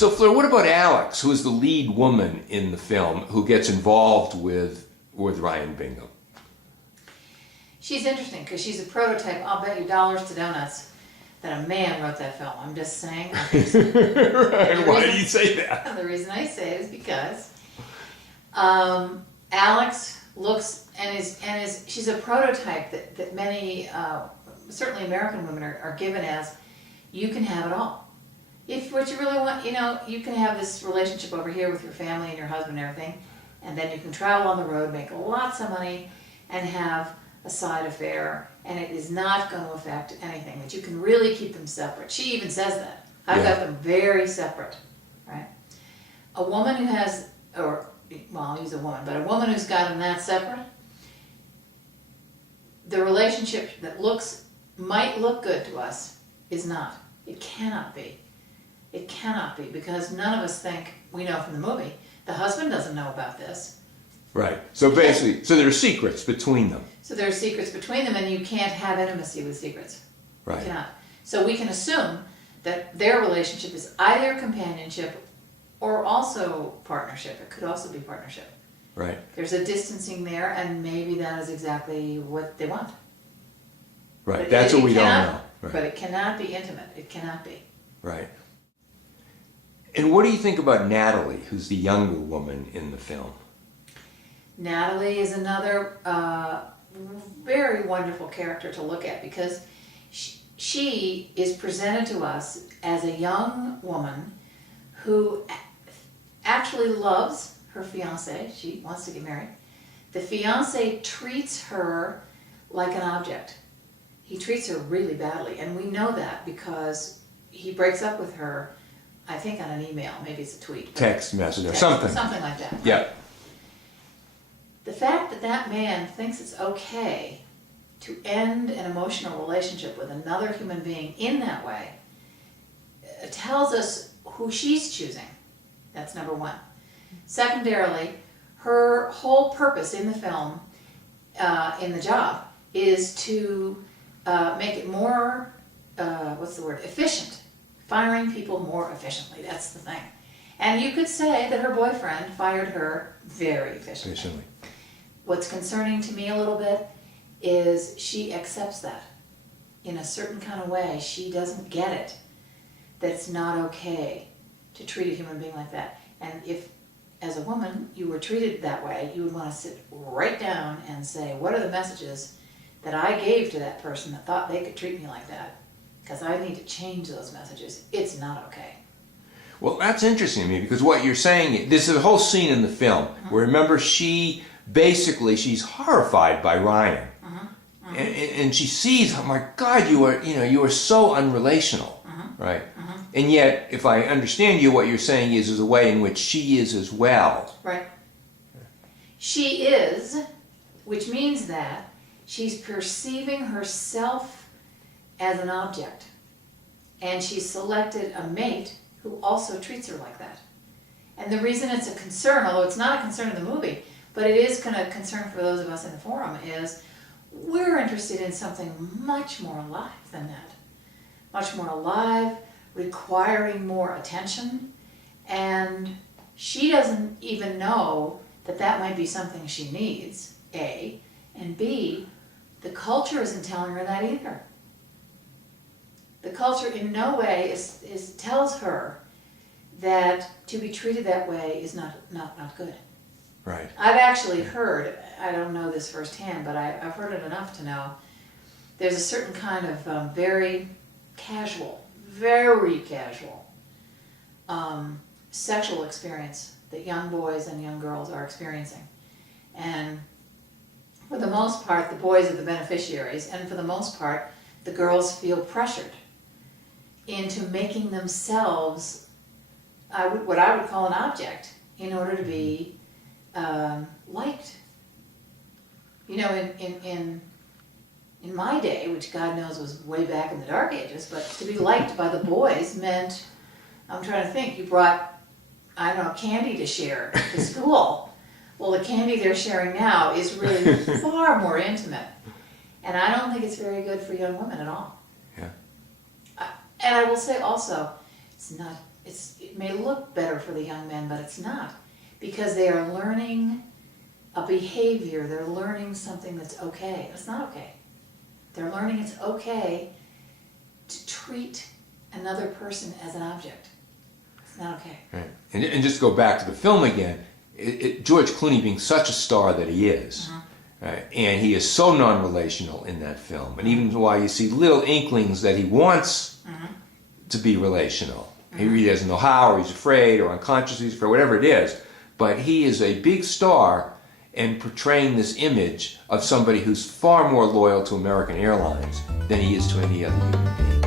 So Fleur, what about Alex, who is the lead woman in the film, who gets involved with Ryan Bingham? She's interesting because she's a prototype. I'll bet you dollars to donuts that a man wrote that film. I'm just saying. Right. Why do you say that? The reason I say it is because Alex looks and is she's a prototype that many certainly American women are given as, you can have it all. If what you really want, you can have this relationship over here with your family and your husband and everything, and then you can travel on the road, make lots of money, and have a side affair, and it is not going to affect anything, that you can really keep them separate. She even says that. I've got them very separate, right? A woman who has, well, I'll use a woman, but a woman who's got them that separate, the relationship that might look good to us is not. It cannot be. It cannot be, because none of us think, we know from the movie, the husband doesn't know about this. Right. So basically, so there are secrets between them. So there are secrets between them, and you can't have intimacy with secrets. Right. You cannot. So we can assume that their relationship is either companionship or also partnership. It could also be partnership. Right. There's a distancing there, and maybe that is exactly what they want. Right. But That's what we don't know. Right. But it cannot be intimate. It cannot be. Right. And what do you think about Natalie, who's the younger woman in the film? Natalie is another very wonderful character to look at, because she is presented to us as a young woman who actually loves her fiancé. She wants to get married. The fiancé treats her like an object. He treats her really badly, and we know that because he breaks up with her, I think on an email, maybe it's a tweet. Text message or something. Something like that. Yeah. The fact that that man thinks it's okay to end an emotional relationship with another human being in that way tells us who she's choosing. That's number one. Secondarily, her whole purpose in the film, in the job, is to make it more, efficient. Firing people more efficiently, that's the thing. And you could say that her boyfriend fired her very efficiently. What's concerning to me a little bit is she accepts that in a certain kind of way. She doesn't get it, that it's not okay to treat a human being like that. And if, as a woman, you were treated that way, you would want to sit right down and say, what are the messages that I gave to that person that thought they could treat me like that? Because I need to change those messages. It's not okay. Well, that's interesting to me, because what you're saying, this is a whole scene in the film where, remember, she's horrified by Ryan. And she sees, oh my God, you are so unrelational, right? And yet, if I understand you, what you're saying is a way in which she is as well. Right. She is, which means that she's perceiving herself as an object. And she's selected a mate who also treats her like that. And the reason it's a concern, although it's not a concern in the movie, but it is kind of a concern for those of us in the forum, is we're interested in something much more alive than that. Much more alive, requiring more attention, and she doesn't even know that that might be something she needs, A, and B, the culture isn't telling her that either. The culture in no way tells her that to be treated that way is not good. Right. I've actually heard, I don't know this firsthand, but I've heard it enough to know, there's a certain kind of very casual sexual experience that young boys and young girls are experiencing. And for the most part, the boys are the beneficiaries, and for the most part, the girls feel pressured into making themselves what I would call an object in order to be liked. You know, in my day, which God knows was way back in the dark ages, but to be liked by the boys meant, I'm trying to think, you brought, I don't know, candy to share to school. Well, the candy they're sharing now is really far more intimate. And I don't think it's very good for young women at all. Yeah. And I will say also, it's not it may look better for the young men, but it's not. Because they are learning a behavior, they're learning something that's okay. It's not okay. They're learning it's okay to treat another person as an object. It's not okay. Right. And just go back to the film again, George Clooney being such a star that he is, right? And he is so non-relational in that film. And even while you see little inklings that he wants to be relational, he really doesn't know how, or he's afraid, or unconsciously he's afraid, whatever it is. But he is a big star and portraying this image of somebody who's far more loyal to American Airlines than he is to any other human being.